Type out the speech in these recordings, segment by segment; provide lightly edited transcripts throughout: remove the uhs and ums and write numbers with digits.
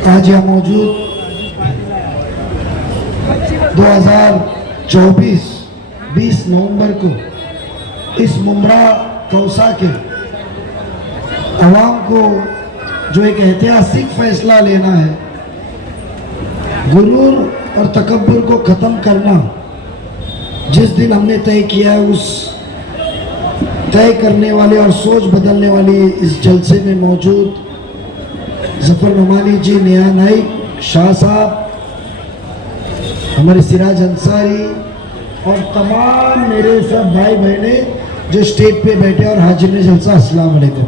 आज यहाँ मौजूद 2024 20 नवंबर को इस मुमरा कौसा के अवाम को जो एक ऐतिहासिक फैसला लेना है, गुरूर और तकब्बुर को ख़त्म करना, जिस दिन हमने तय किया है उस तय करने वाले और सोच बदलने वाली इस जलसे में मौजूद जफर नोमानी जी, नेहा नाइक, शाह साहब, हमारे सिराज अंसारी और तमाम मेरे सब भाई बहने जो स्टेज पे बैठे और हाजिर ने जलसा, अस्सलाम वालेकुम।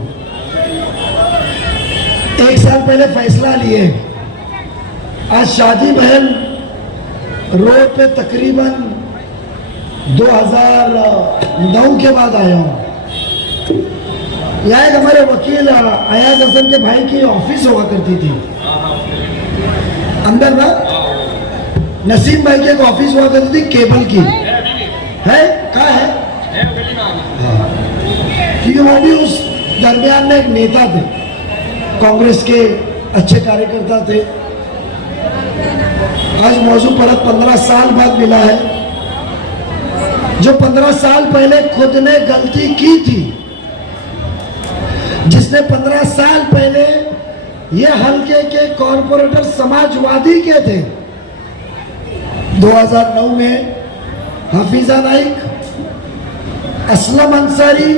एक साल पहले फैसला लिए, आज शादी महल रोड पे तकरीबन 2009 के बाद आया हूँ। यहाँ एक हमारे वकील अयाज हसन के भाई की ऑफिस हुआ करती थी अंदर ना, नसीम भाई की एक ऑफिस हुआ करती थी केबल की, है कहाँ है? क्योंकि वो भी उस दरमियान में एक नेता थे, कांग्रेस के अच्छे कार्यकर्ता थे। आज मौजू पर 15 साल बाद मिला है। जो 15 साल पहले खुद ने गलती की थी, जिसने 15 साल पहले ये हल्के के कॉर्पोरेटर समाजवादी के थे, 2009 में हफीजा नाइक, असलम अंसारी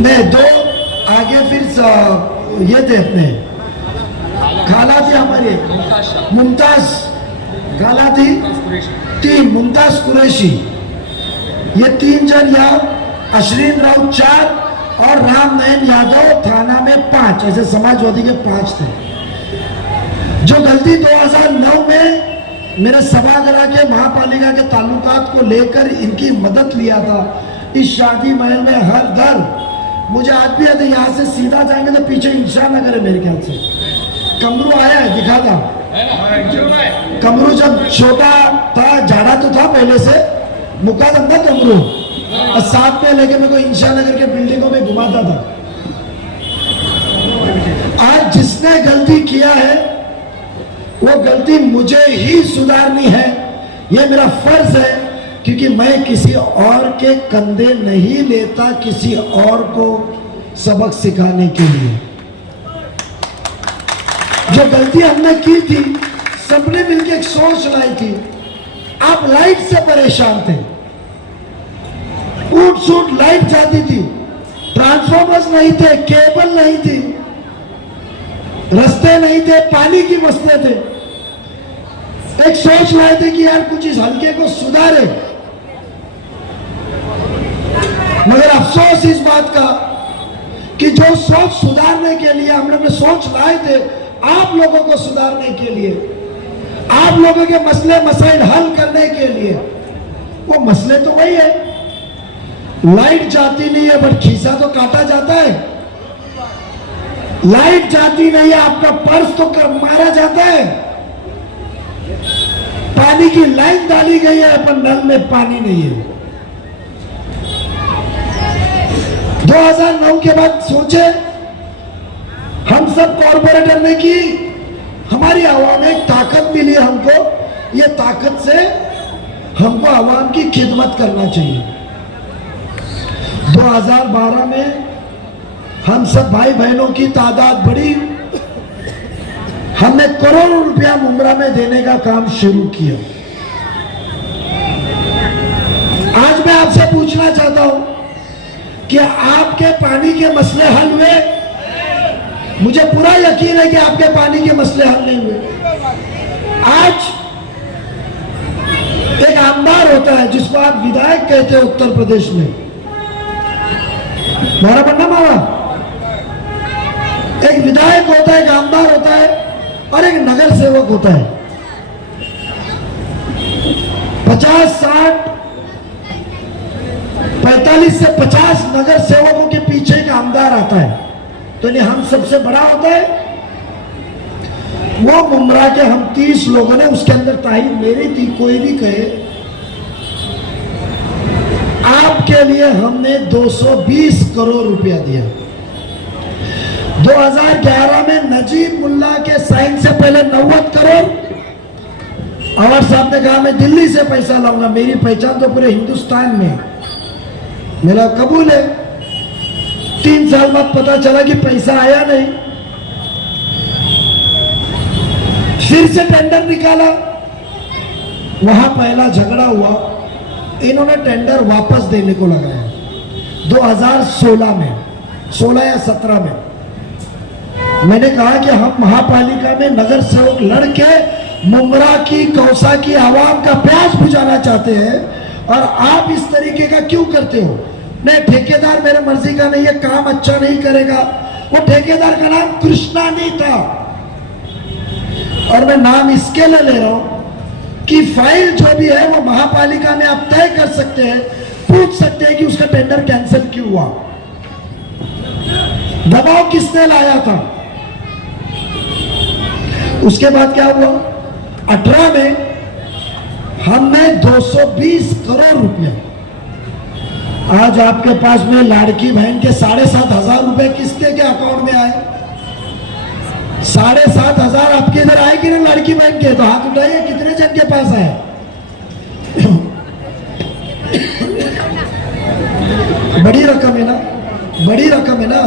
ने दो, आगे फिर ये थे अपने खाला थी हमारे मुमताज, खाला थी 3, मुमताज कुरैशी, ये 3 जन यहाँ, अशरीन राउत 4 और राम नयन यादव थाना में 5, ऐसे समाजवादी के 5 थे। जो गलती 2009 में मेरे सभागार के महापालिका के ताल्लुकात को लेकर इनकी मदद लिया था, इस शादी महल में हर घर, मुझे आज भी याद है, यहाँ से सीधा जाएंगे तो पीछे इंशा नगर है मेरे ख्याल से, कमरू आया है, दिखा था कमरू, जब छोटा था, झाड़ा तो था पहले से, मुकादम था कमरू, और साथ में लेके मेरे को इंशा नगर के बिल्डिंगों में घुमाता था। आज जिसने गलती किया है वो गलती मुझे ही सुधारनी है, ये मेरा फर्ज है, क्योंकि मैं किसी और के कंधे नहीं लेता किसी और को सबक सिखाने के लिए। जो गलती हमने की थी, सबने मिलकर एक सोच लाई थी। आप लाइट से परेशान थे, टूट सूट लाइट जाती थी, ट्रांसफॉर्मर्स नहीं थे, केबल नहीं थी, रास्ते नहीं थे, पानी की मसले थे। एक सोच लाए थे कि यार कुछ इस हल्के को सुधारे, मगर अफसोस इस बात का कि जो सोच सुधारने के लिए हमने अपने सोच लाए थे, आप लोगों को सुधारने के लिए, आप लोगों के मसले मसाइल हल करने के लिए, वो मसले तो वही है, लाइट जाती नहीं है बट खीसा तो काटा जाता है, लाइट जाती नहीं है आपका पर्स तो मारा जाता है, पानी की लाइन डाली गई है पर नल में पानी नहीं है। 2009 के बाद सोचे, हम सब कॉर्पोरेटर ने की, हमारी आवाम में ताकत मिली हमको, ये ताकत से हमको आवाम की खिदमत करना चाहिए। 2012 में हम सब भाई बहनों की तादाद बढ़ी, हमने करोड़ों रुपया मुमरा में देने का काम शुरू किया। आज मैं आपसे पूछना चाहता हूं कि आपके पानी के मसले हल हुए? मुझे पूरा यकीन है कि आपके पानी के मसले हल नहीं हुए। आज एक आमदार होता है जिसको आप विधायक कहते हैं उत्तर प्रदेश में, मारा पन्ना मावा, एक विधायक होता है, एक आमदार होता है और एक नगर सेवक होता है। 50, 60, 45 से 50 नगर सेवकों के पीछे एक आमदार आता है, तो नहीं हम सबसे बड़ा होता है। वो मुमरा के हम 30 लोगों ने, उसके अंदर ताहीन मेरी थी, कोई भी कहे, आपके लिए हमने 220 करोड़ रुपया दिया। 2011 में नजीब मुल्ला के साइन से पहले 90 करोड़। अवर साहब ने कहा मैं दिल्ली से पैसा लाऊंगा, मेरी पहचान तो पूरे हिंदुस्तान में। मेरा कबूल है। 3 साल बाद पता चला कि पैसा आया नहीं, फिर से टेंडर निकाला, वहां पहला झगड़ा हुआ, इन्होंने टेंडर वापस देने को लगाया 2016 में, 16 या 17 में। मैंने कहा कि हम महापालिका में नगर सेवक लड़के मुमरा की, कौसा की आवाम का प्यास बुझाना चाहते हैं और आप इस तरीके का क्यों करते हो? नहीं, ठेकेदार मेरे मर्जी का नहीं है, काम अच्छा नहीं करेगा। वो ठेकेदार का नाम कृष्णा नहीं था, और मैं नाम इसके लिए ले रहा हूं कि फाइल जो भी है वो महापालिका में आप तय कर सकते हैं, पूछ सकते हैं कि उसका टेंडर कैंसिल क्यों हुआ, दबाव किसने लाया था। उसके बाद क्या हुआ? 18 में हमने 220 करोड़ रुपए, आज आपके पास में लाड़की बहन के 7,500 रुपए किसके के अकाउंट में आए? 7,500 आपके इधर आए कि नहीं लड़की बहन के? तो हाथ उठाइए, कितने जन के पास आए? बड़ी रकम है ना, बड़ी रकम है ना,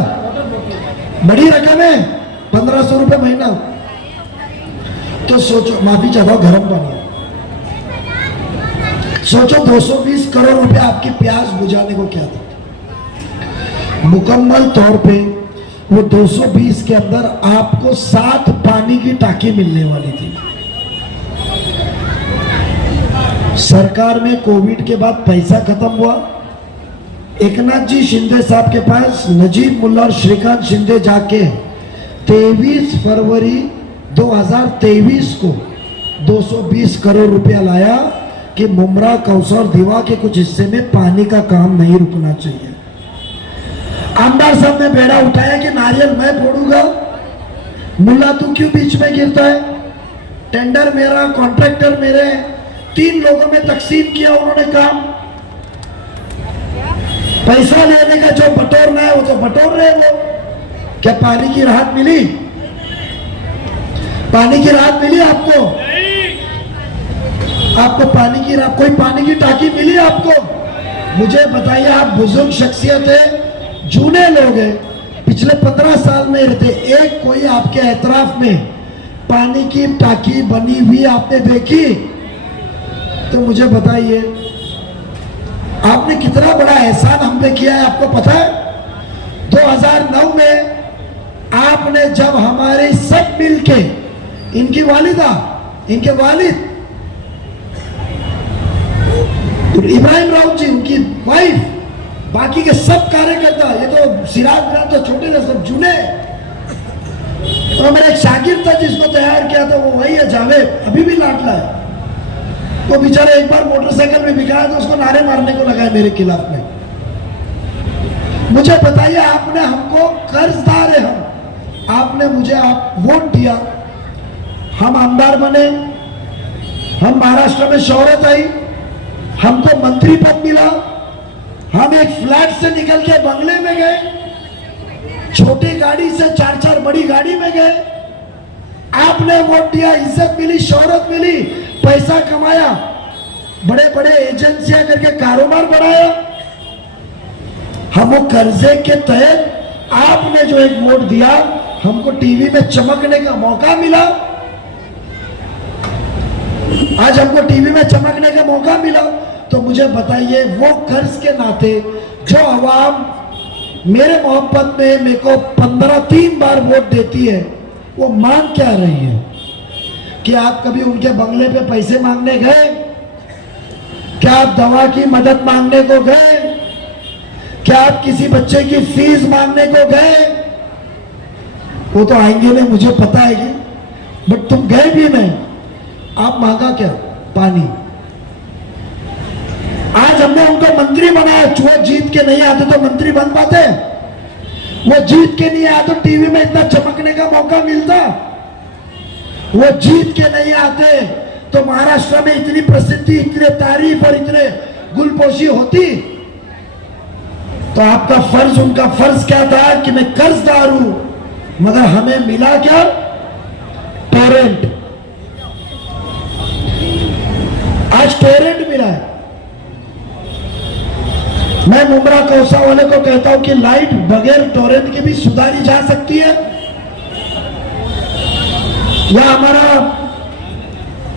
बड़ी रकम है। 1,500 रुपए महीना। तो सोचो, माफी चाहता हूं, गर्म पानी, सोचो 220 करोड़ रुपए आपकी प्यास बुझाने को क्या था? मुकम्मल तौर पे वो 220 के अंदर आपको 7 पानी की टाकी मिलने वाली थी। सरकार में कोविड के बाद पैसा खत्म हुआ। एकनाथ जी शिंदे साहब के पास नजीब मुल्ला और श्रीकांत शिंदे जाके 23 फरवरी 2023 को 220 करोड़ रुपया लाया कि मुमरा, कौसा और दीवा के कुछ हिस्से में पानी का काम नहीं रुकना चाहिए। आमदार साहब ने बेड़ा उठाया कि नारियल मैं फोड़ूंगा, मुल्ला तू क्यों बीच में गिरता है? टेंडर मेरा, कॉन्ट्रैक्टर मेरे, 3 लोगों में तकसीम किया उन्होंने काम। पैसा लेने का जो बटोरना है वो तो बटोर रहे वो। क्या पानी की राहत मिली? पानी की राहत मिली आपको? आपको पानी की राहत, कोई पानी की टाकी मिली आपको? मुझे बताइए, आप बुजुर्ग शख्सियत है, जूने लोग हैं, पिछले 15 साल में रहते, एक कोई आपके एतराफ में पानी की टाकी बनी हुई आपने देखी? तो मुझे बताइए, आपने कितना बड़ा एहसान हम पे किया है, आपको पता है? 2009 में आपने जब हमारे सब मिलके, इनकी वालिदा, इनके वालिद इब्राहिम राव जी, उनकी वाइफ, बाकी के सब कार्यकर्ता, ये तो सिराज तो छोटे थे, सब जूने। तो मेरा एक शागिर्द था जिसको तैयार किया था, वो वही है जावेद, अभी भी लाडला है। वो बेचारे एक बार मोटरसाइकिल में बिकाया तो उसको नारे मारने को लगाए मेरे खिलाफ में। मुझे बताइए, आपने हमको कर्जदार है हम, आपने मुझे आप वोट दिया, हम आमदार बने, हम महाराष्ट्र में शोहरत आई, हमको मंत्री पद मिला, हम एक फ्लैट से निकल के बंगले में गए, छोटी गाड़ी से 4-4 बड़ी गाड़ी में गए। आपने वोट दिया, इज्जत मिली, शोहरत मिली, पैसा कमाया, बड़े बड़े एजेंसियां करके कारोबार बढ़ाया। हम वो कर्जे के तहत आपने जो एक वोट दिया, हमको टीवी में चमकने का मौका मिला। आज हमको टीवी में चमकने का मौका मिला, तो मुझे बताइए, वो कर्ज के नाते जो अवाम मेरे मोहब्बत में मेरे को 3 बार वोट देती है, वो मांग क्या रही है? कि आप कभी उनके बंगले पे पैसे मांगने गए? क्या आप दवा की मदद मांगने को गए? क्या आप किसी बच्चे की फीस मांगने को गए? वो तो आएंगे नहीं, मुझे पता है कि, बट तुम गए भी नहीं। आप मांगा क्या? पानी। आज हमने उनको मंत्री बनाया, वो जीत के नहीं आते तो मंत्री बन पाते? वो जीत के नहीं आते तो टीवी में इतना चमकने का मौका मिलता? वो जीत के नहीं आते तो महाराष्ट्र में इतनी प्रसिद्धि, इतने तारीफ और इतने गुलपोशी होती? तो आपका फर्ज, उनका फर्ज क्या था कि मैं कर्जदार हूं, मगर हमें मिला क्या? टोरेंट। आज टोरेंट मिला है। मैं मुमरा कौसा वाले को कहता हूं कि लाइट बगैर टोरेंट के भी सुधारी जा सकती है। या हमारा,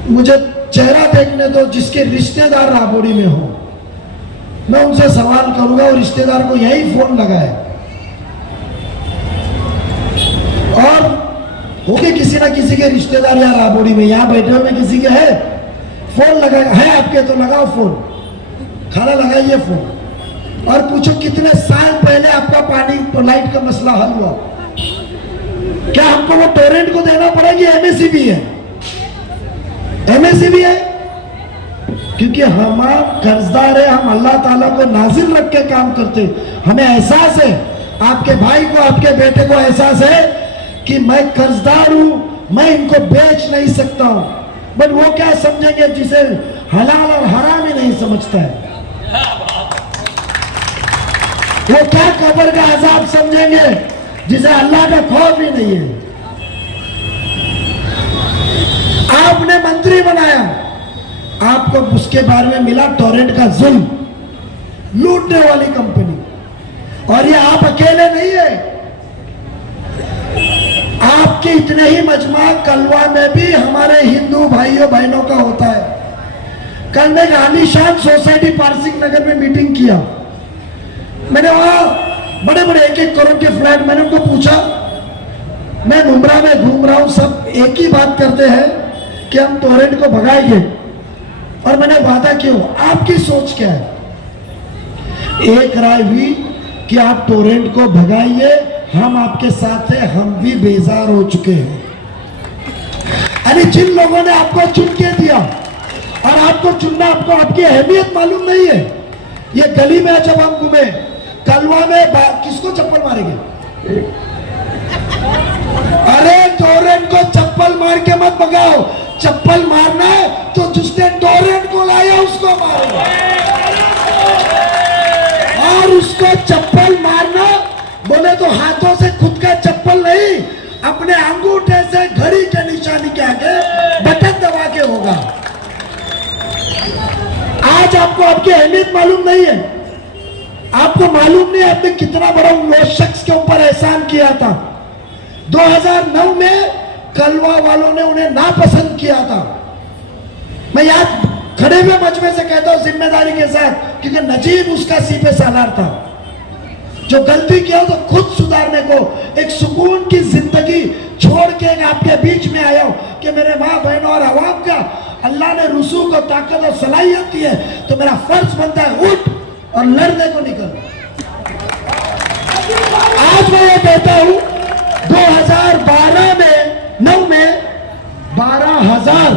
मुझे चेहरा देखने दो जिसके रिश्तेदार राबोरी में हो, मैं उनसे सवाल करूंगा और रिश्तेदार को यही फोन लगाए और होके किसी ना किसी के रिश्तेदार या राबोरी में यहां बैठे हुए किसी के है, फोन लगाए है आपके तो लगाओ फोन, खाना लगाइए फोन और पूछो कितने साल पहले आपका पानी और लाइट का मसला हल हुआ। क्या हमको वो टोरेंट को देना पड़ेगा? एमएससीबी है, एमएससीबी है, क्योंकि हम कर्जदार है, हम अल्लाह ताला को नाजिल रख के काम करते। हमें एहसास है, आपके भाई को, आपके बेटे को एहसास है कि मैं कर्जदार हूं, मैं इनको बेच नहीं सकता हूं। बट वो क्या समझेंगे जिसे हलाल और हराम ही नहीं समझता है? वो क्या कब्र का अजाब समझेंगे जिसे अल्लाह का खौफ ही नहीं है? आपने मंत्री बनाया, आपको उसके बारे में मिला टोरेंट का जुल्म, लूटने वाली कंपनी। और ये आप अकेले नहीं है, आपके इतने ही मजमा कलवा में भी हमारे हिंदू भाइयों बहनों का होता है। कल मैं आलीशान सोसाइटी पारसिक नगर में मीटिंग किया, मैंने वहां बड़े बड़े 1-1 करोड़ के फ्लैट, मैंने उनको पूछा, मैं मुमरा में घूम रहा हूं, सब एक ही बात करते हैं कि हम टोरेंट को भगाएंगे, और मैंने वादा क्यों, आपकी सोच क्या है? एक राय हुई कि आप टोरेंट को भगाइए, हम आपके साथ हैं, हम भी बेजार हो चुके हैं। अरे जिन लोगों ने आपको चुन के दिया और आपको चुनना, आपको आपकी अहमियत मालूम नहीं है। ये गली में जब हम घूमे, कलवा में किसको चप्पल मारेंगे? अरे टोरेंट को चप्पल मार के मत भगाओ, चप्पल मारना है तो जिसने टोरेंट को लाया उसको मारो, और उसको चप्पल मारना बोले तो हाथों से खुद का चप्पल नहीं, अपने अंगूठे से घड़ी के निशानी के आगे बटन दबा के होगा। आज आपको आपकी अहमियत मालूम नहीं है, आपको मालूम नहीं आपने कितना बड़ा उस शख्स के ऊपर एहसान किया था। 2009 में कलवा वालों ने उन्हें नापसंद किया था। मैं याद खड़े हुए मजमे से कहता हूं जिम्मेदारी के साथ, क्योंकि नजीब उसका सीपे सालार था। जो गलती किया तो खुद सुधारने को, एक सुकून की जिंदगी छोड़ के आपके बीच में आया हूं कि मेरे माँ बहनों और अवाम का अल्लाह ने रुसू को ताकत और सलाहियत दी है, तो मेरा फर्ज बनता है उठ और लड़ने को निकल। आज मैं ये कहता हूं 2012 में 9 में 12,000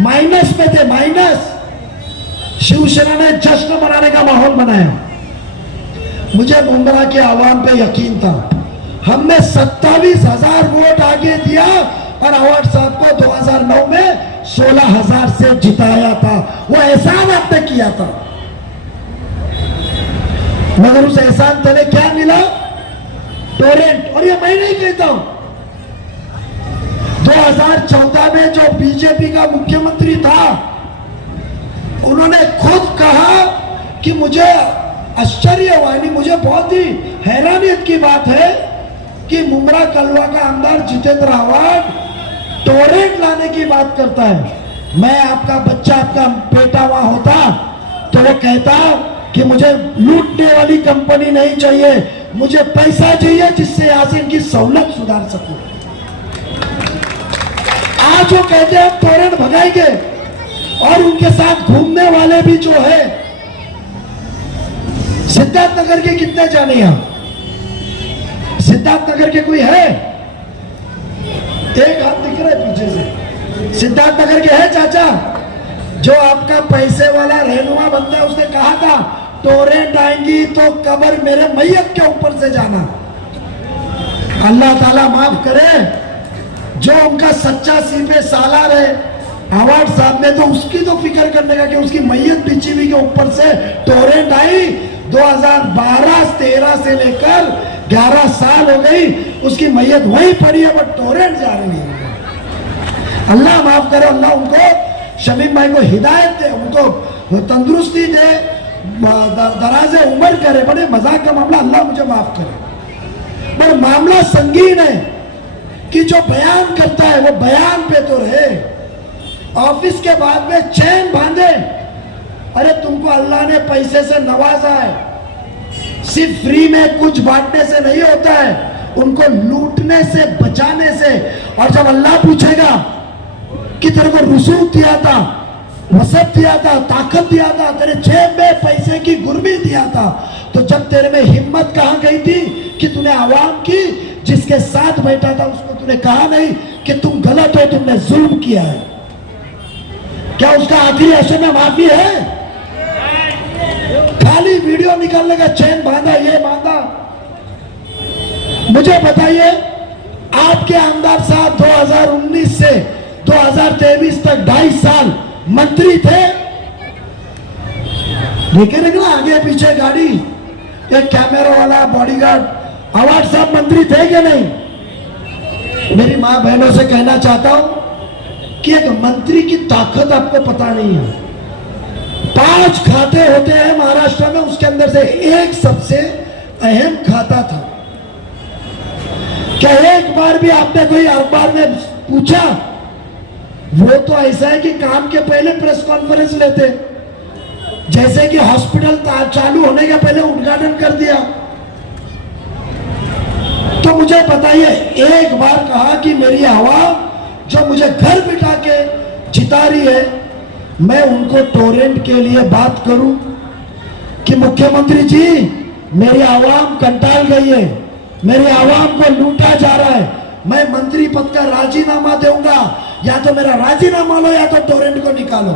माइनस में थे, माइनस। शिवसेना ने जश्न मनाने का माहौल बनाया। मुझे मुंबरा के आवाम पे यकीन था, हमने 27,000 वोट आगे दिया और अवार्ड साहब को 2009 में 16,000 से जिताया था। वो एहसान आपने किया था, मगर उस एहसान तले क्या मिला? टोरेंट। और ये मैं नहीं कहता हूं, 2014 में जो बीजेपी का मुख्यमंत्री था, उन्होंने खुद कहा कि मुझे आश्चर्य हुआ, मुझे बहुत ही हैरानियत की बात है कि मुमरा कलवा का आमदार जितेंद्र आव्हाड टोरेंट लाने की बात करता है। मैं आपका बच्चा, आपका बेटा वहां होता तो वो कहता कि मुझे लूटने वाली कंपनी नहीं चाहिए, मुझे पैसा चाहिए जिससे यहां से इनकी सहूलत सुधार सकूं। आज वो कहते हैं हम टोरेंट भगाएंगे, और उनके साथ घूमने वाले भी जो है, सिद्धार्थ नगर के कितने जाने? यहां सिद्धार्थ नगर के कोई है? एक हाथ दिख रहा है पीछे से। सिद्धार्थ नगर के है चाचा? जो आपका पैसे वाला रहनुमा बंदा, उसने कहा था टोरेंट आएंगी तो कब्र मेरे मैयत के ऊपर से जाना। अल्लाह ताला माफ करे, जो उनका सच्चा सीपे सालार है अवार्ड साहब ने, तो उसकी तो फिक्र करने का कि उसकी मैयत पीछीवी के ऊपर से टोरेंट आई। 2012-13 से लेकर 11 साल हो गई, उसकी मैयत वहीं पड़ी है, वो टोरेंट जा रही है। अल्लाह माफ करे, अल्लाह उनको, शमीम भाई को हिदायत दे, उनको तंदुरुस्ती दे, दराजे उम्र करे। बड़े मजाक का मामला, अल्लाह मुझे माफ करे। पर मामला संगीन है कि जो बयान करता है वो बयान पे तो रहे, ऑफिस के बाद में चैन बांधे। अरे तुमको अल्लाह ने पैसे से नवाजा है, सिर्फ फ्री में कुछ बांटने से नहीं होता है, उनको लूटने से, बचाने से। और जब अल्लाह पूछेगा कि तेरे को रुसूख दिया था, वसत दिया था, ताकत दिया था, तेरे जेब में पैसे की गुर्बी दिया था, तो जब तेरे में हिम्मत कहां गई थी कि तूने आवाम की जिसके साथ बैठा था उसको तूने कहा नहीं कि तुम गलत हो, तुमने जुल्म किया है? क्या उसका आखिरी असर में माफी है? खाली वीडियो निकालने का, चैन बांधा, ये बांधा। मुझे बताइए, आपके आमदार साहब 2019 से 2023 तक 2.5 साल मंत्री थे। देखे ना आगे पीछे गाड़ी, एक कैमरा वाला, बॉडीगार्ड, अवार्ड साहब मंत्री थे कि नहीं? मेरी मां बहनों से कहना चाहता हूं कि एक मंत्री की ताकत आपको पता नहीं है। 5 खाते होते हैं महाराष्ट्र में, उसके अंदर से एक सबसे अहम खाता था। क्या एक बार भी आपने कोई अखबार में पूछा? वो तो ऐसा है कि काम के पहले प्रेस कॉन्फ्रेंस लेते, जैसे कि हॉस्पिटल चालू होने के पहले उद्घाटन कर दिया। तो मुझे बताइए, एक बार कहा कि मेरी आवाम जो मुझे घर बिठा के जिता रही है, मैं उनको टोरेंट के लिए बात करूं कि मुख्यमंत्री जी मेरी आवाम कंटाल गई है, मेरी आवाम को लूटा जा रहा है, मैं मंत्री पद का राजीनामा दूंगा, या तो मेरा राजीनामा लो या तो टोरेंट को निकालो।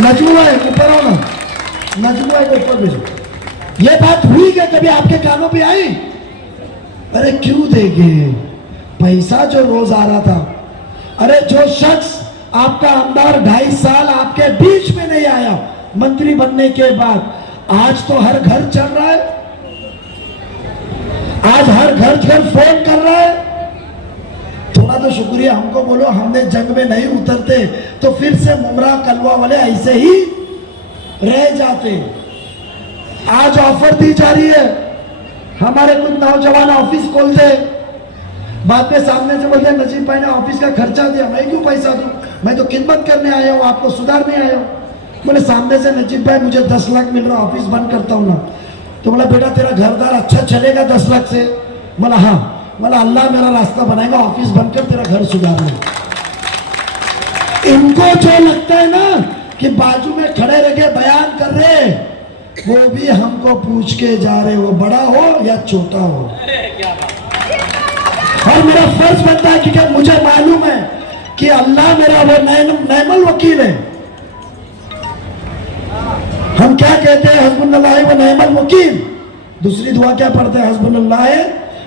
नजमुआ है, ऊपर आओ ना, नजमुआ को ऊपर भेजो। ये बात हुई क्या कभी आपके कानों पे आई? अरे क्यों देंगे पैसा जो रोज आ रहा था? अरे जो शख्स आपका आमदार 2.5 साल आपके बीच में नहीं आया मंत्री बनने के बाद, आज तो हर घर चल रहा है, आज हर घर फोन कर रहा है। थोड़ा तो शुक्रिया हमको बोलो, हमने जंग में नहीं उतरते तो फिर से मुमरा कलवा वाले ऐसे ही रह जाते। आज ऑफर दी जा रही है, हमारे कुछ नौजवान ऑफिस खोल दे, बाद में सामने से बोलते नजीब भाई ने ऑफिस का खर्चा दिया, मैं क्यों पैसा दूं, मैं तो खिदमत करने आया हूं, आपको सुधारने आया हूं। बोले सामने से नजीब भाई मुझे 10 लाख मिल रहा, ऑफिस बंद करता हूं ना। तो बोला बेटा तेरा घरदार अच्छा चलेगा 10 लाख से? बोला हाँ। बोला अल्लाह मेरा रास्ता बनाएगा, ऑफिस बंद कर तेरा घर सुधारना। इनको जो लगता है ना कि बाजू में खड़े रह के बयान कर रहे, वो भी हमको पूछ के जा रहे, वो बड़ा हो या छोटा हो। और मेरा फर्ज बनता है कि मुझे मालूम है कि अल्लाह मेरा वो नैमल वकील है। हम क्या कहते हैं? हस्बुल्लाह व नैमल वकील। दूसरी दुआ क्या पढ़ते हैं? हस्बुल्लाह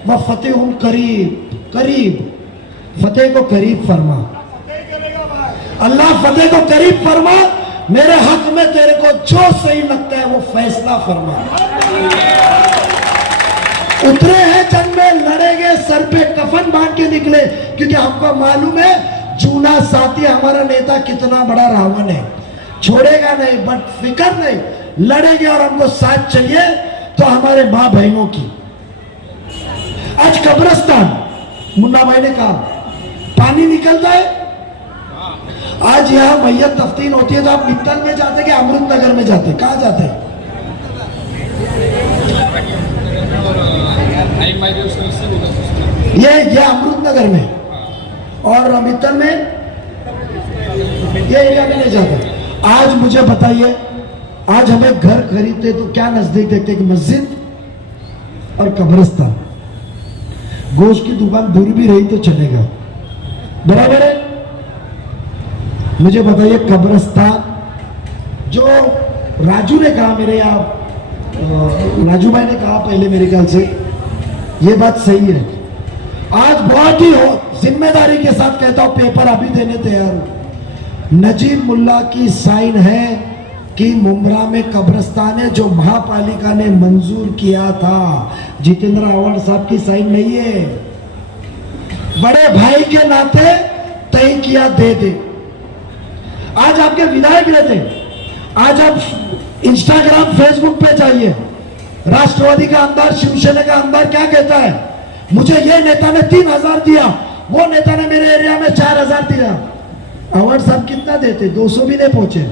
व फतेहुम करीब। करीब, फतेह को करीब फरमा, अल्लाह फतेह को करीब फरमा। मेरे हक में तेरे को जो सही लगता है वो फैसला फरमा। उतरे हैं जंग में, लड़ेंगे, सर पे कफन बांध के निकले, क्योंकि हमको मालूम है जूना साथी हमारा नेता कितना बड़ा रावण है, छोड़ेगा नहीं, बट फिक्र नहीं, लड़ेंगे और हमको साथ चाहिए तो हमारे मां बहनों की। आज कब्रिस्तान, मुन्ना भाई ने कहा पानी निकलता है। आज यहाँ मैयत तफ्तीन होती है तो आप मित्तल में जाते कि अमृत नगर में जाते? कहाँ जाते हैं? ये अमृत नगर में, और मित्तल में ये एरिया में नहीं जाते। आज मुझे बताइए, आज हमें घर खरीदते तो क्या नजदीक देखते कि मस्जिद और कब्रिस्तान। गोश्त की दुकान दूर भी रही तो चलेगा, बराबर है। मुझे बताइए कब्रिस्तान, जो राजू ने कहा, मेरे यहाँ राजू भाई ने कहा पहले मेरे ख्याल से, ये बात सही है। आज बहुत ही जिम्मेदारी के साथ कहता हूं, पेपर अभी देने तैयार हूं, नजीब मुल्ला की साइन है कि मुमरा में कब्रिस्तान है जो महापालिका ने मंजूर किया था, जितेंद्र आव्हाड साहब की साइन नहीं है। बड़े भाई के नाते तय किया, दे दे। आज आपके विधायक रहते, आज आप इंस्टाग्राम फेसबुक पे जाइए, राष्ट्रवादी का आमदार, शिवसेना का आमदार क्या कहता है, मुझे ये नेता ने 3,000 दिया, वो नेता ने मेरे एरिया में 4,000 दिया। आव्हाड साहब कितना देते? 200 भी नहीं पहुंचे,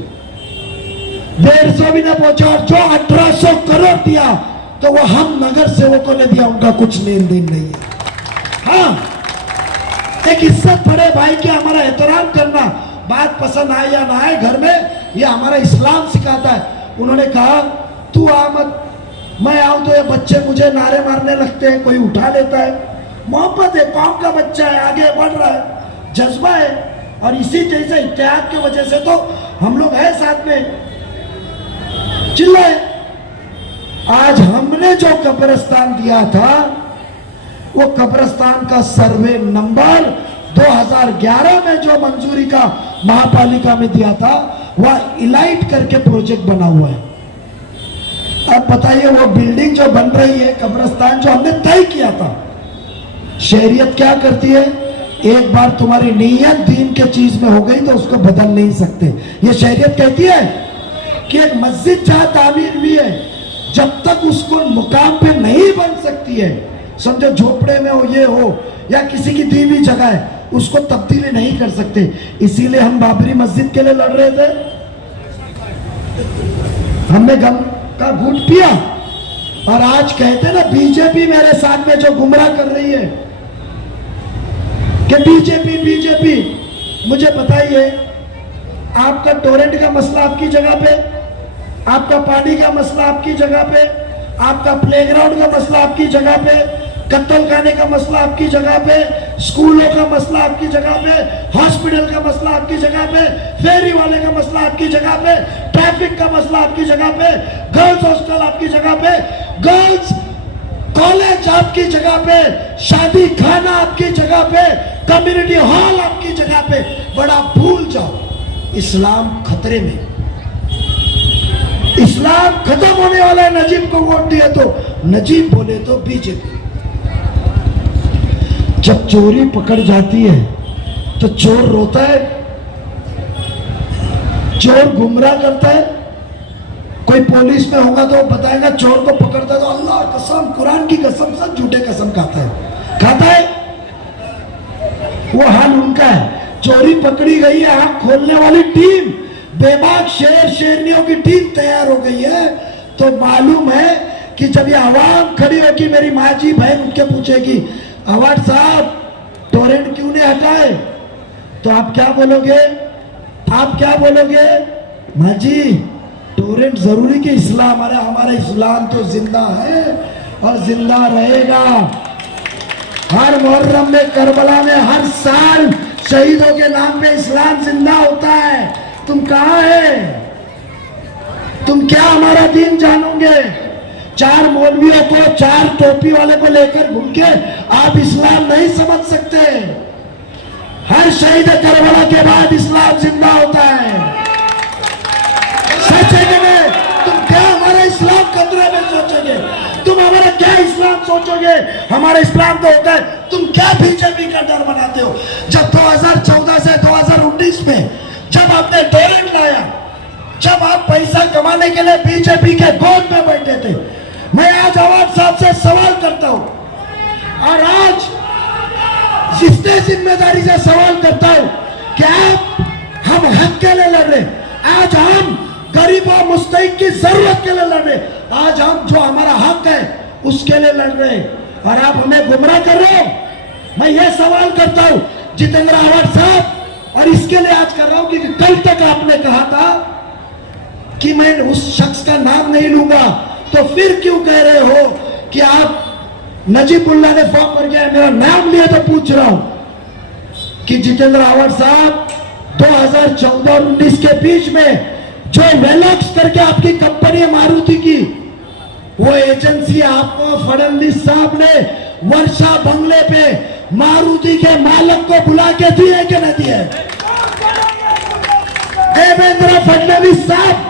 150 भी नहीं पहुंचे। और जो 1800 करोड़ दिया तो वो हम नगर सेवकों ने दिया, उनका कुछ लेन देन नहीं है। हाँ, एक इज्जत बड़े भाई की, हमारा एहतराम करना, बात पसंद आए या ना आए घर में, ये हमारा इस्लाम सिखाता है। उन्होंने कहा तू आ मत, मैं आऊं तो ये बच्चे मुझे नारे मारने लगते हैं, कोई उठा लेता है। मोहब्बत है, कौम का बच्चा है, आगे बढ़ रहा है, जज्बा है, और इसी जैसे इत्तेहाद की वजह से तो हम लोग हैं साथ में। चिल्लाए। आज हमने जो कब्रिस्तान दिया था, वो कब्रिस्तान का सर्वे नंबर 2011 में जो मंजूरी का महापालिका में दिया था, वह इलाइट करके प्रोजेक्ट बना हुआ है। अब बताइए, वो बिल्डिंग जो बन रही है, कब्रिस्तान जो हमने तय किया था, शरीयत क्या करती है, एक बार तुम्हारी नीयत दीन के चीज में हो गई तो उसको बदल नहीं सकते। ये शरीयत कहती है कि एक मस्जिद जहां तामीर हुई है, जब तक उसको मुकाम पे नहीं बन सकती है, समझो झोपड़े में हो, ये हो, या किसी की दी हुई जगह है, उसको तब्दीली नहीं कर सकते। इसीलिए हम बाबरी मस्जिद के लिए लड़ रहे थे, हमने गम का घूंट पिया, और आज कहते ना बीजेपी मेरे साथ में जो गुमराह कर रही है कि बीजेपी बीजेपी। मुझे बताइए, आपका टोरेंट का मसला आपकी जगह पे, आपका पानी का मसला आपकी जगह पे, आपका प्लेग्राउंड का मसला आपकी जगह पे, कत्तल खाने का मसला आपकी जगह पे, स्कूलों का मसला आपकी जगह पे, हॉस्पिटल का मसला आपकी जगह पे, फेरी वाले का मसला आपकी जगह पे, ट्रैफिक का मसला आपकी जगह पे, गर्ल्स हॉस्टल आपकी जगह पे, गर्ल्स कॉलेज आपकी जगह पे, शादी खाना आपकी जगह पे, कम्युनिटी हॉल आपकी जगह पे। बड़ा भूल जाओ, इस्लाम खतरे में, इस्लाम खत्म होने वाला है। नजीब को वोट दिए तो नजीब बोले तो बीजेपी। जब चोरी पकड़ जाती है तो चोर रोता है, चोर गुमराह करता है। कोई पुलिस में होगा तो बताएगा, चोर को पकड़ता है तो अल्लाह कसम, कुरान की कसम, सब झूठे कसम खाता है। वो हाल उनका है। चोरी पकड़ी गई है, आंख खोलने वाली टीम, बेबाक शेर शेरनियों की टीम तैयार हो गई है। तो मालूम है कि जब ये आवाम खड़ी होगी, मेरी माँ जी बहन उठ के पूछेगी, आव्हाड साहब टोरेंट क्यों नहीं हटाए, तो आप क्या बोलोगे? आप क्या बोलोगे? माँ जी टोरेंट जरूरी कि इस्लाम? अरे हमारा इस्लाम तो जिंदा है और जिंदा रहेगा। हर मुहर्रम में, करबला में, हर साल शहीदों के नाम पे इस्लाम जिंदा होता है। तुम कहाँ है? तुम क्या हमारा दीन जानोगे? 4 मौलवियों को, 4 टोपी वाले को लेकर घूम के आप इस्लाम नहीं समझ सकते। हर शहीद करबला के बाद इस्लाम जिंदा होता है। सच है कि नहीं? तुम क्या हमारा इस्लाम खतरे में सोचोगे? तुम हमारा क्या इस्लाम सोचोगे? हमारा इस्लाम तो होता है। तुम क्या बीजेपी का डर बनाते हो? जब 2014 से 2019 में जब आपने टोरेंट लाया, जब आप पैसा कमाने के लिए बीजेपी के गोद में बैठे थे, मैं आज आव्हाड साहब से सवाल करता हूं, और आज इतने जिम्मेदारी से सवाल करता हूं कि आप, हम हक के लिए लड़ रहे, आज हम गरीबों मुस्तहिक की जरूरत के लिए लड़ रहे, आज हम जो हमारा हक है उसके लिए लड़ रहे, और आप हमें गुमराह कर रहे हो। मैं ये सवाल करता हूं जितेंद्र आव्हाड साहब, और इसके लिए आज कर रहा हूं कि कल तक आपने कहा था कि मैं उस शख्स का नाम नहीं लूंगा, तो फिर क्यों कह रहे हो कि आप, नजीबुल्लाह ने फॉर्म भर गया, मेरा नाम लिया, तो पूछ रहा हूं कि जितेंद्र आव्हाड साहब 2014 और 19 के बीच में जो वेलॉक्स करके आपकी कंपनी मारुति की, वो एजेंसी आपको फडणवीस साहब ने वर्षा बंगले पे मारुति के मालिक को बुला के दी है कि नहीं दी है? देवेंद्र फडणवीस साहब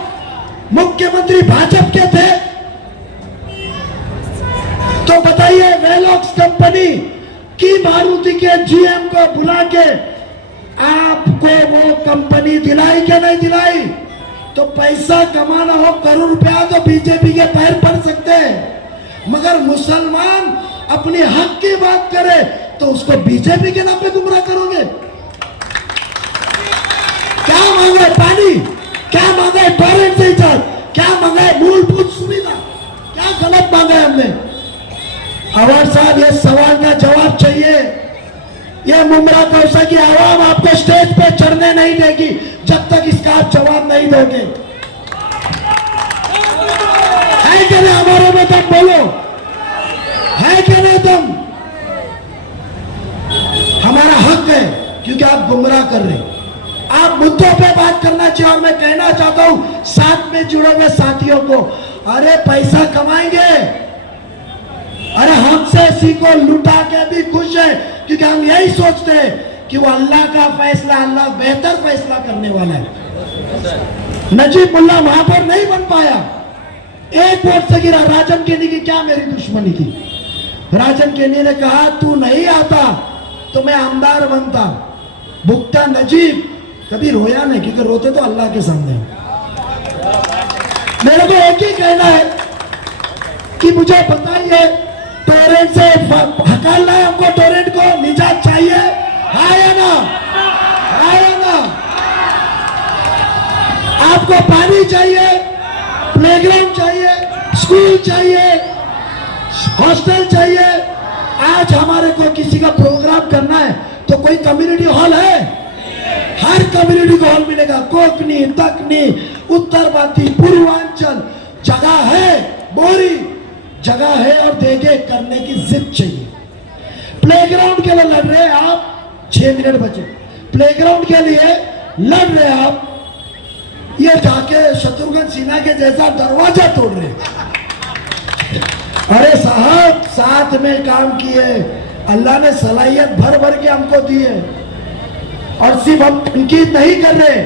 मुख्यमंत्री भाजपा के थे, तो बताइए वेलॉक्स कंपनी की मारुति के जीएम को बुला के आपको वो कंपनी दिलाई क्या नहीं दिलाई? तो पैसा कमाना हो करोड़ रुपया तो बीजेपी के पैर पड़ सकते हैं, मगर मुसलमान अपने हक की बात करे तो उसको बीजेपी के नाम पे गुमराह करोगे? क्या मांगे? पानी? क्या मांगे? टॉयलेट से रिचार्ज? क्या मांगे? मूलभूत सुविधा? क्या गलत मांगा हमने? अवार साहब, ये सवाल का जवाब चाहिए। ये मुमरा कौसा की आवाम आपको स्टेज पे चढ़ने नहीं देगी जब तक इसका आप जवाब नहीं दोगे। है कि नहीं? हमारे में तुम बोलो, है कि नहीं? तुम, हमारा हक है क्योंकि आप गुमराह कर रहे हैं। आप मुद्दों पे बात करना चाहिए। और मैं कहना चाहता हूं साथ में जुड़े हुए साथियों को, अरे पैसा कमाएंगे, अरे हमसे सीखो, लुटा के भी खुश है क्योंकि हम यही सोचते हैं कि वो अल्लाह का फैसला, अल्लाह बेहतर फैसला करने वाला है। नजीब मुल्ला वहां पर नहीं बन पाया, एक वोट से गिरा। राजन केनी की क्या मेरी दुश्मनी थी? राजन केनी ने कहा तू नहीं आता तो मैं आमदार बनता। भुगता नजीब, कभी रोया नहीं क्योंकि रोते तो अल्लाह के सामने। मेरे को एक ही कहना है कि मुझे बताइए, टोरेंट से हटाना है हमको, टोरेंट को निजात चाहिए, हाँ या ना? हाँ या ना? आपको पानी चाहिए, प्लेग्राउंड चाहिए, स्कूल चाहिए, हॉस्टल चाहिए। आज हमारे को किसी का प्रोग्राम करना है तो कोई कम्युनिटी हॉल है? हर कम्युनिटी को हॉल मिलेगा। कोकनी, दक्षिणी, उत्तरवादी, पूर्वांचल जगह है, बोरी जगह है और देखे करने की जिद चाहिए। प्लेग्राउंड के लिए लड़ रहे हैं आप, 6 मिनट बचे। प्लेग्राउंड के लिए लड़ रहे हैं आप, ये जाके शत्रुघ्न सिन्हा के जैसा दरवाजा तोड़ रहे हैं। अरे साहब, साथ में काम किए, अल्लाह ने सलाहियत भर भर के हमको दी है। और सिर्फ हम इनकी नहीं कर रहे,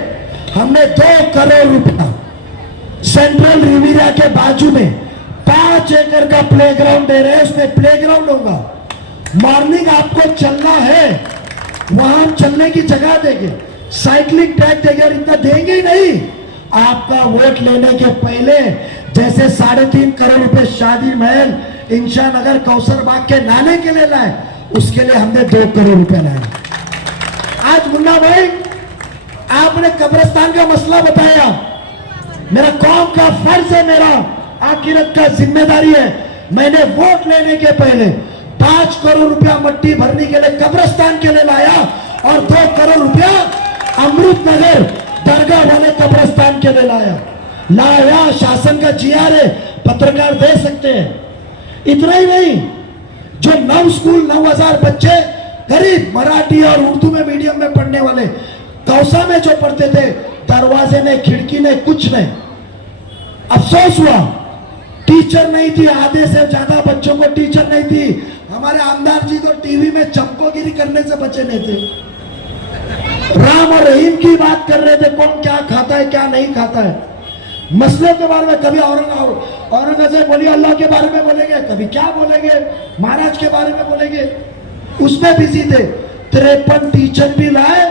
हमने 2 करोड़ रुपया सेंट्रल रिविरा के बाजू में 5 एकड़ का प्लेग्राउंड दे रहे हैं। उसमें प्लेग्राउंड होगा, मॉर्निंग आपको चलना है, वहां चलने की जगह देंगे, साइकिलिंग ट्रैक देंगे। और इतना देंगे ही नहीं, आपका वोट लेने के पहले जैसे 3.5 करोड़ रुपए शादी महल, इंशा नगर, कौसर बाग के नाले के लिए लाए, उसके लिए हमने 2 करोड़ रुपए लाए। आज मुन्ना भाई, आपने कब्रिस्तान का मसला बताया, मेरा कौम का फर्ज है, मेरा आखिरत का जिम्मेदारी है। मैंने वोट लेने के पहले 5 करोड़ रुपया मट्टी भरने के लिए कब्रिस्तान के लिए लाया और 2 करोड़ रुपया अमृत नगर दरगाह वाले कब्रिस्तान के लिए लाया। शासन का जीआर है, पत्रकार दे सकते हैं। इतना ही नहीं, जो 9 स्कूल, 9,000 बच्चे गरीब मराठी और उर्दू में मीडियम में पढ़ने वाले कौसा में जो पढ़ते थे, दरवाजे ने, खिड़की ने, कुछ नहीं। अफसोस हुआ टीचर नहीं थी, आधे से ज्यादा बच्चों को टीचर नहीं थी। हमारे आमदार जी तो टीवी में चमकोगिरी करने से बचे नहीं थे। राम और रहीम की बात कर रहे थे, कौन क्या खाता है क्या नहीं खाता है, मसले के बारे में। कभी औरंगजेब बोलिए, अल्लाह के बारे में बोलेंगे, कभी क्या बोलेंगे, महाराज के बारे में बोलेंगे, उसमें बिजी थे। 53 टीचर भी लाए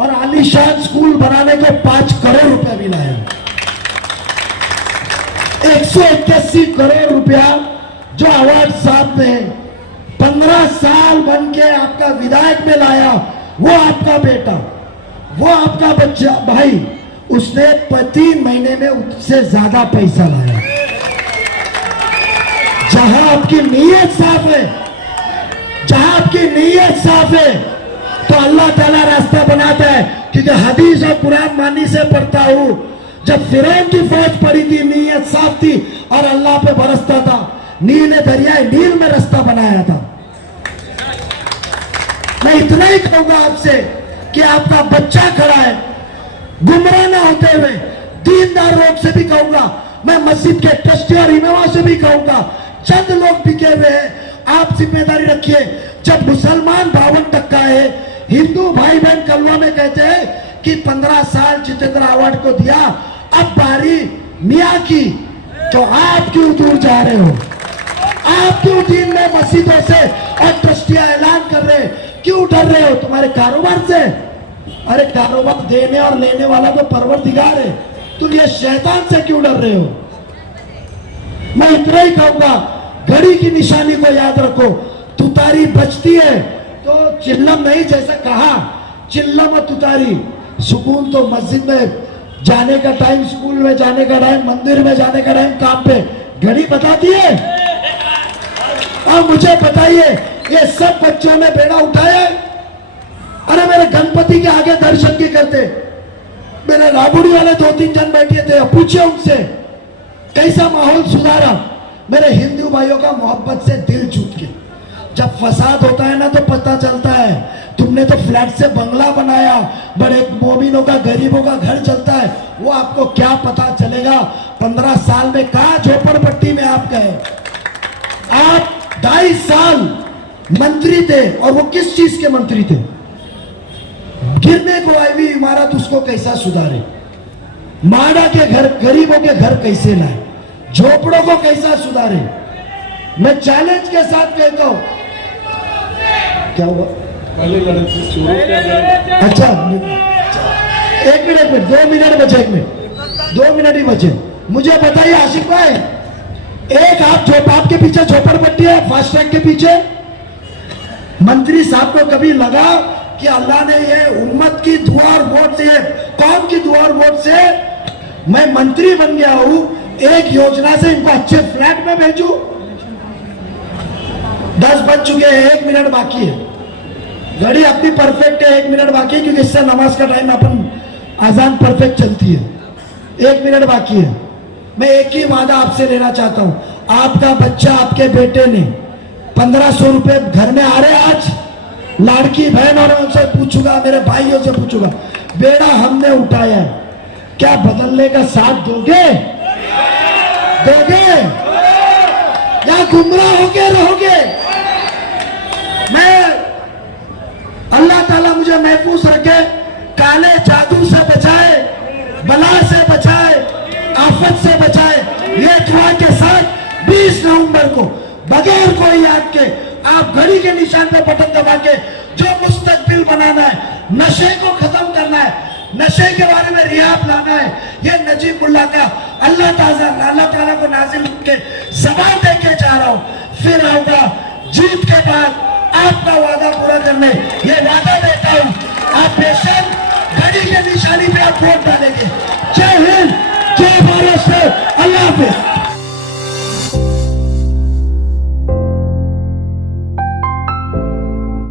और आलीशान स्कूल बनाने को 5 करोड़ रुपया भी लाए। 181 करोड़ रुपया जो अवार्ड साहब ने 15 साल बन के आपका विधायक में लाया, वो आपका बेटा, वो आपका बच्चा भाई, उसने 3 महीने में उससे ज्यादा पैसा लाया। जहां आपकी नीयत साफ है, जहां आपकी नीयत साफ है तो अल्लाह ताला रास्ता बनाता है। क्योंकि हदीस और कुरान मानी से पढ़ता हूं, जब फिरौन की फौज पड़ी थी, नीयत साफ थी और अल्लाह पे बरसता था, नील दरियाए नील में रास्ता बनाया था। मैं इतना ही कहूंगा आपसे कि आपका बच्चा खड़ा है, गुमराह ना होते हुए दीनदार लोग से भी कहूंगा, मैं मस्जिद के ट्रस्टी और इमाम से भी कहूंगा, चंद लोग बिके हुए हैं, आप जिम्मेदारी रखिए। जब मुसलमान 52% है, हिंदू भाई बहन कलवा में कहते हैं कि 15 साल जितेंद्र अवार्ड को दिया, अब बारी मियाँ की, तो आप क्यों दूर जा रहे हो? आप क्यों दिन में मस्जिदों से और ट्रस्टियां ऐलान कर रहे, क्यों डर रहे हो तुम्हारे कारोबार से? अरे कारोबार देने और लेने वाला तो परवरदिगार है, तुम ये शैतान से क्यों डर रहे हो? मैं इतना ही कहूंगा, घड़ी की निशानी को याद रखो। तुतारी बजती है तो चिल्लम नहीं, जैसा कहा चिल्लम और तुतारी। सुकून तो मस्जिद में जाने का टाइम, स्कूल में जाने का टाइम, मंदिर में जाने का टाइम, काम पे घड़ी बताती है। और मुझे बताइए, ये सब बच्चों ने बेड़ा उठाया? अरे मेरे गणपति के आगे दर्शन की करते, मेरे राबुड़ी वाले 2-3 जन बैठे थे, पूछे उनसे कैसा माहौल सुधारा। मेरे हिंदू भाइयों का मोहब्बत से दिल छूट के, जब फसाद होता है ना तो पता चलता है। तुमने तो फ्लैट से बंगला बनाया, बड़े मोमिनों का, गरीबों का घर चलता है, वो आपको क्या पता चलेगा 15 साल में कहां झोपड़पट्टी में आप गए। आप 2.5 साल मंत्री थे, और वो किस चीज के मंत्री थे? गिरने को आई हुई इमारत, उसको कैसा सुधारे, माड़ा के घर, गरीबों के घर कैसे लाए, झोपड़ों को कैसा सुधारे। मैं चैलेंज के साथ कहता हूं। क्या हुआ? अच्छा 1 मिनट, 2 मिनट बचे, 1 मिनट 2 मिनट ही बचे। मुझे बताइए आशिक भाई, एक आपके पीछे झोपड़पट्टी है, फास्ट ट्रैक के पीछे, मंत्री साहब को कभी लगा कि अल्लाह ने ये उम्मत की दुआ और वोट से, कौम की दुआ और वोट से मैं मंत्री बन गया हूं, एक योजना से इनको अच्छे फ्लैट में भेजूं? 10 बज चुके हैं, 1 मिनट बाकी है। घड़ी अपनी परफेक्ट है, 1 मिनट बाकी है, क्योंकि इससे नमाज का टाइम अपन अजान परफेक्ट चलती है। 1 मिनट बाकी है। मैं एक ही वादा आपसे लेना चाहता हूं, आपका बच्चा, आपके बेटे ने 1500 रुपए घर में आ रहे आज, लाड़की बहन और उनसे पूछूंगा, मेरे भाइयों से पूछूंगा, बेड़ा हमने उठाया है, क्या बदलने का साथ दोगे? या गुमराह होके रहोगे? मैं, अल्लाह ताला मुझे महफूज रखे, काले जादू से बचाए, बला से बचाए, आफत से बचाए। ये दुआ के साथ 20 नवंबर को बगैर कोई याद के, आप घड़ी के निशान पे बटन दबा के जो मुस्तकबिल बनाना है, नशे को खत्म करना है, नशे के बारे में रियाब लाना है, ये नजीबुल्लाह का अल्लाह ताला को नाजिल के जबान दे के जा रहा हूं। फिर आऊंगा जीत के बाद आपका वादा पूरा करने, ये वादा देता हूं। आप बेशक घड़ी के निशानी पे आप वोट डालेंगे।